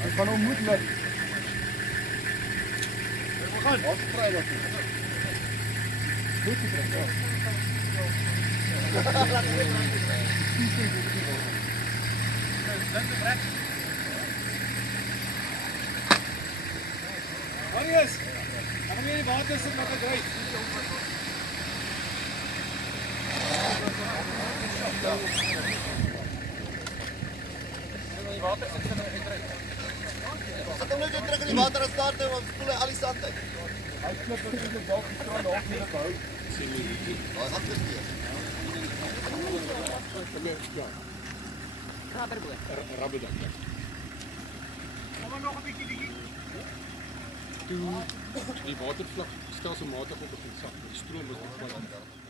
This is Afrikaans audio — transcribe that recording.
Hij kan onmiddellijk. We gaan. Afvrij wat. Goed gedaan. Marius, gaan we in die water sit met 'n gryp. In die water sit sy nou uitry. Sit hom net terug in die water en start hom, spoel hy al die sand uit. Hy klip dit in die dalk die strand half net hou. Sien jy dit? Daai agtersteek. Rubberboot. Rubberboot. Kom maar nog 'n bietjie bietjie. Die watervlak stelselmatig op begin sak. Die stroom is baie